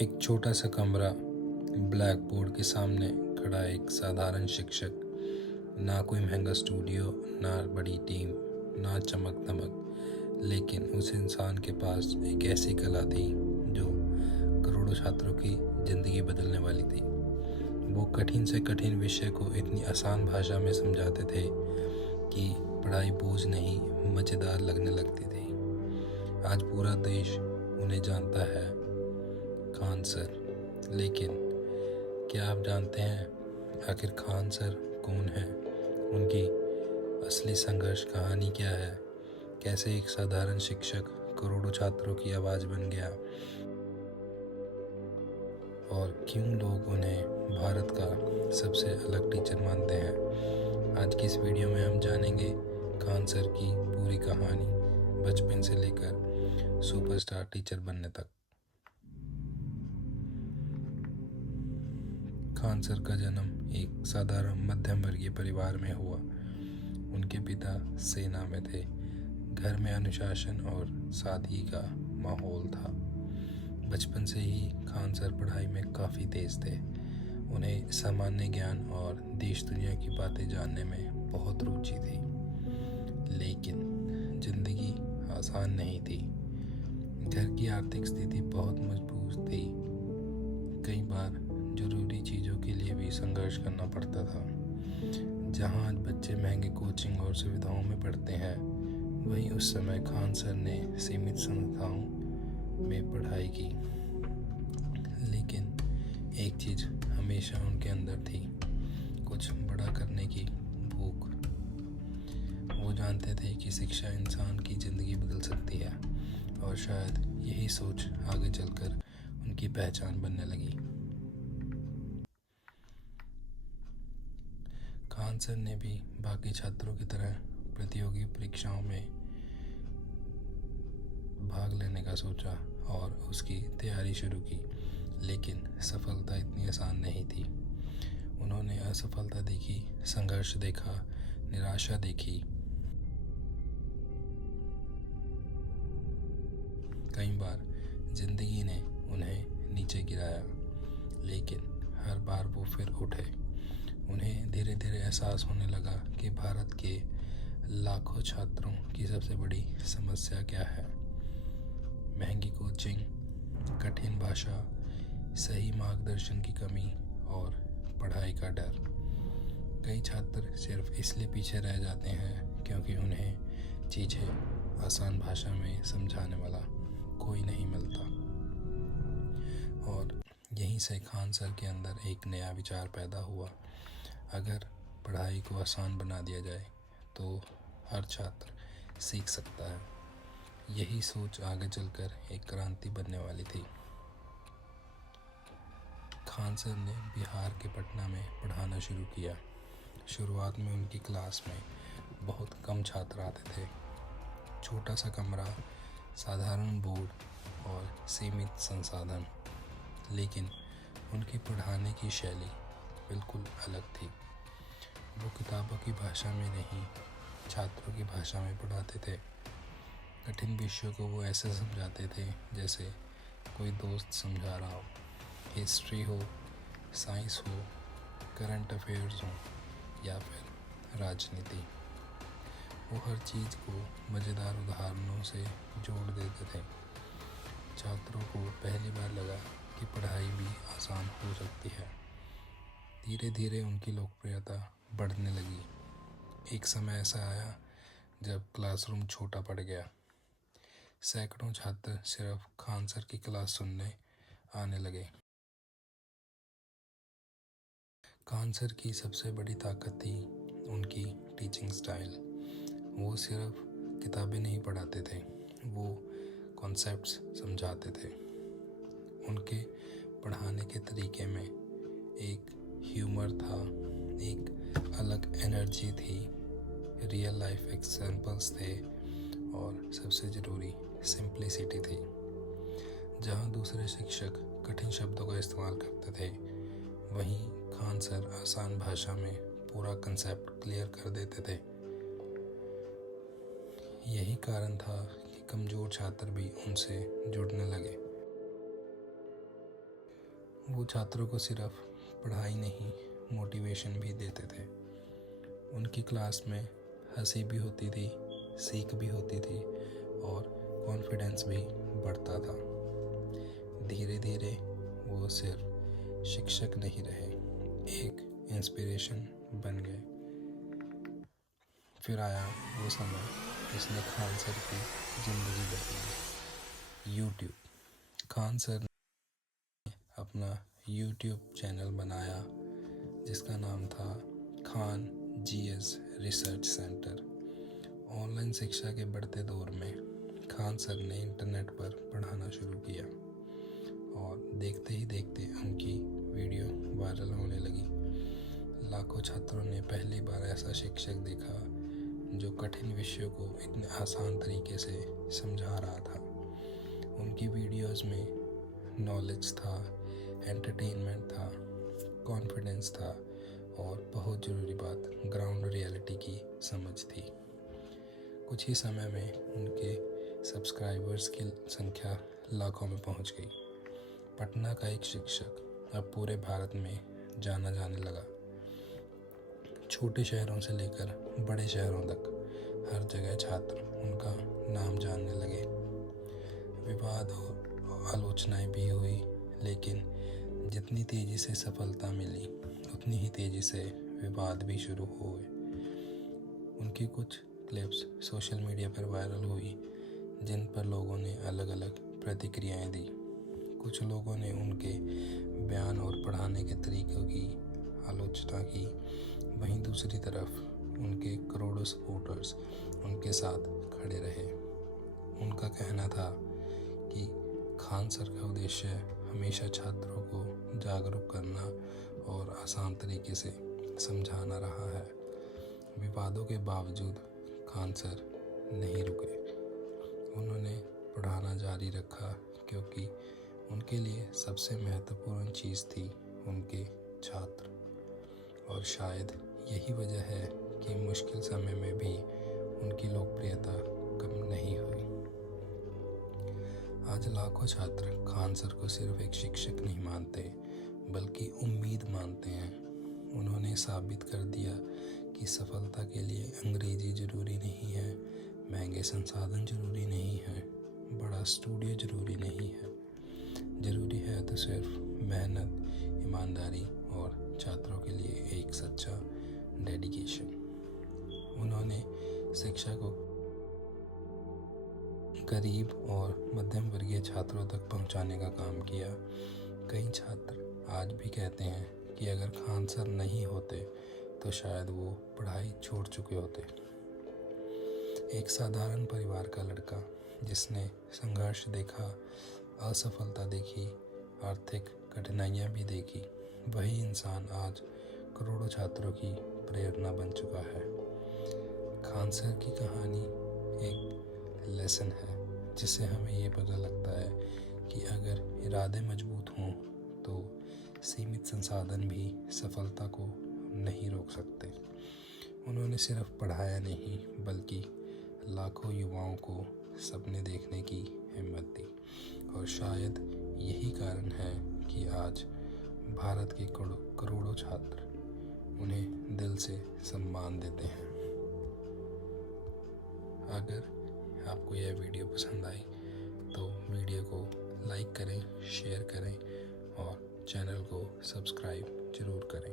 एक छोटा सा कमरा, ब्लैक बोर्ड के सामने खड़ा एक साधारण शिक्षक। ना कोई महंगा स्टूडियो, ना बड़ी टीम, ना चमक धमक, लेकिन उस इंसान के पास एक ऐसी कला थी जो करोड़ों छात्रों की ज़िंदगी बदलने वाली थी। वो कठिन से कठिन विषय को इतनी आसान भाषा में समझाते थे कि पढ़ाई बोझ नहीं, मज़ेदार लगने लगती थी। आज पूरा देश उन्हें जानता है, खान सर। लेकिन क्या आप जानते हैं आखिर खान सर कौन है? उनकी असली संघर्ष कहानी क्या है? कैसे एक साधारण शिक्षक करोड़ों छात्रों की आवाज़ बन गया? और क्यों लोग उन्हें भारत का सबसे अलग टीचर मानते हैं? आज की इस वीडियो में हम जानेंगे खान सर की पूरी कहानी, बचपन से लेकर सुपरस्टार टीचर बनने तक। खान सर का जन्म एक साधारण मध्यम वर्गीय परिवार में हुआ। उनके पिता सेना में थे। घर में अनुशासन और सादगी का माहौल था। बचपन से ही खान सर पढ़ाई में काफ़ी तेज थे। उन्हें सामान्य ज्ञान और देश दुनिया की बातें जानने में बहुत रुचि थी। लेकिन जिंदगी आसान नहीं थी। घर की आर्थिक स्थिति बहुत मजबूत थी। कई बार ज़रूरी चीज़ों के लिए भी संघर्ष करना पड़ता था। जहाँ आज बच्चे महंगे कोचिंग और सुविधाओं में पढ़ते हैं, वहीं उस समय खान सर ने सीमित संस्थाओं में पढ़ाई की। लेकिन एक चीज़ हमेशा उनके अंदर थी, कुछ बड़ा करने की भूख। वो जानते थे कि शिक्षा इंसान की ज़िंदगी बदल सकती है, और शायद यही सोच आगे चलकर उनकी पहचान बनने लगी। खान सर ने भी बाकी छात्रों की तरह प्रतियोगी परीक्षाओं में भाग लेने का सोचा और उसकी तैयारी शुरू की। लेकिन सफलता इतनी आसान नहीं थी। उन्होंने असफलता देखी, संघर्ष देखा, निराशा देखी। कई बार जिंदगी ने उन्हें नीचे गिराया, लेकिन हर बार वो फिर उठे। उन्हें धीरे धीरे एहसास होने लगा कि भारत के लाखों छात्रों की सबसे बड़ी समस्या क्या है। महंगी कोचिंग, कठिन भाषा, सही मार्गदर्शन की कमी और पढ़ाई का डर। कई छात्र सिर्फ इसलिए पीछे रह जाते हैं क्योंकि उन्हें चीज़ें आसान भाषा में समझाने वाला कोई नहीं मिलता। और यहीं से खान सर के अंदर एक नया विचार पैदा हुआ। अगर पढ़ाई को आसान बना दिया जाए तो हर छात्र सीख सकता है। यही सोच आगे चलकर एक क्रांति बनने वाली थी। खान सर ने बिहार के पटना में पढ़ाना शुरू किया। शुरुआत में उनकी क्लास में बहुत कम छात्र आते थे। छोटा सा कमरा, साधारण बोर्ड और सीमित संसाधन। लेकिन उनकी पढ़ाने की शैली बिल्कुल अलग थी। वो किताबों की भाषा में नहीं, छात्रों की भाषा में पढ़ाते थे। कठिन विषयों को वो ऐसे समझाते थे जैसे कोई दोस्त समझा रहा हो। हिस्ट्री हो, साइंस हो, करंट अफेयर्स हो या फिर राजनीति, वो हर चीज़ को मज़ेदार उदाहरणों से जोड़ देते थे। छात्रों को पहली बार लगा कि पढ़ाई भी आसान हो सकती है। धीरे धीरे उनकी लोकप्रियता बढ़ने लगी। एक समय ऐसा आया जब क्लासरूम छोटा पड़ गया। सैकड़ों छात्र सिर्फ खान सर की क्लास सुनने आने लगे। खान सर की सबसे बड़ी ताकत थी उनकी टीचिंग स्टाइल। वो सिर्फ किताबें नहीं पढ़ाते थे, वो कॉन्सेप्ट्स समझाते थे। उनके पढ़ाने के तरीके में एक ह्यूमर था, एक अलग एनर्जी थी, रियल लाइफ एग्जाम्पल्स थे, और सबसे ज़रूरी सिंप्लिसिटी थी। जहाँ दूसरे शिक्षक कठिन शब्दों का इस्तेमाल करते थे, वहीं खान सर आसान भाषा में पूरा कंसेप्ट क्लियर कर देते थे। यही कारण था कि कमज़ोर छात्र भी उनसे जुड़ने लगे। वो छात्रों को सिर्फ पढ़ाई नहीं, मोटिवेशन भी देते थे। उनकी क्लास में हंसी भी होती थी, सीख भी होती थी और कॉन्फिडेंस भी बढ़ता था। धीरे धीरे वो सिर्फ शिक्षक नहीं रहे, एक इंस्पिरेशन बन गए। फिर आया वो समय जिसने खान सर की ज़िंदगी बदली, यूट्यूब। खान सर ने अपना यूट्यूब चैनल बनाया जिसका नाम था Khan GS research centre. Online शिक्षा के बढ़ते दौर में खान सर ने इंटरनेट पर पढ़ाना शुरू किया और देखते ही देखते उनकी वीडियो वायरल होने लगी। लाखों छात्रों ने पहली बार ऐसा शिक्षक देखा जो कठिन विषयों को इतने आसान तरीके से समझा रहा था। उनकी वीडियोस में नॉलेज था, एंटरटेनमेंट था, कॉन्फिडेंस था और बहुत ज़रूरी बात, ग्राउंड रियलिटी की समझ थी। कुछ ही समय में उनके सब्सक्राइबर्स की संख्या लाखों में पहुंच गई। पटना का एक शिक्षक अब पूरे भारत में जाना जाने लगा। छोटे शहरों से लेकर बड़े शहरों तक हर जगह छात्र उनका नाम जानने लगे। विवाद और आलोचनाएं भी हुई, लेकिन जितनी तेज़ी से सफलता मिली उतनी ही तेज़ी से विवाद भी शुरू हुए। उनकी कुछ क्लिप्स सोशल मीडिया पर वायरल हुई जिन पर लोगों ने अलग अलग प्रतिक्रियाएं दी। कुछ लोगों ने उनके बयान और पढ़ाने के तरीक़ों की आलोचना की, वहीं दूसरी तरफ उनके करोड़ों सपोर्टर्स उनके साथ खड़े रहे। उनका कहना था कि खान सर का उद्देश्य हमेशा छात्रों को जागरूक करना और आसान तरीके से समझाना रहा है। विवादों के बावजूद खान सर नहीं रुके। उन्होंने पढ़ाना जारी रखा क्योंकि उनके लिए सबसे महत्वपूर्ण चीज़ थी उनके छात्र। और शायद यही वजह है कि मुश्किल समय में भी उनकी लोकप्रियता कम नहीं हुई। आज लाखों छात्र खान सर को सिर्फ एक शिक्षक नहीं मानते बल्कि उम्मीद मानते हैं। उन्होंने साबित कर दिया कि सफलता के लिए अंग्रेजी ज़रूरी नहीं है, महंगे संसाधन ज़रूरी नहीं है, बड़ा स्टूडियो ज़रूरी नहीं है। ज़रूरी है तो सिर्फ मेहनत, ईमानदारी और छात्रों के लिए एक सच्चा डेडिकेशन। उन्होंने शिक्षा को गरीब और मध्यम वर्गीय छात्रों तक पहुंचाने का काम किया। कई छात्र आज भी कहते हैं कि अगर खान सर नहीं होते तो शायद वो पढ़ाई छोड़ चुके होते। एक साधारण परिवार का लड़का जिसने संघर्ष देखा, असफलता देखी, आर्थिक कठिनाइयाँ भी देखी, वही इंसान आज करोड़ों छात्रों की प्रेरणा बन चुका है। खान सर की कहानी एक लेसन है जिससे हमें ये पता लगता है कि अगर इरादे मजबूत हों तो सीमित संसाधन भी सफलता को नहीं रोक सकते। उन्होंने सिर्फ पढ़ाया नहीं बल्कि लाखों युवाओं को सपने देखने की हिम्मत दी। और शायद यही कारण है कि आज भारत के करोड़ों छात्र उन्हें दिल से सम्मान देते हैं। अगर आपको यह वीडियो पसंद आई तो वीडियो को लाइक करें, शेयर करें और चैनल को सब्सक्राइब ज़रूर करें।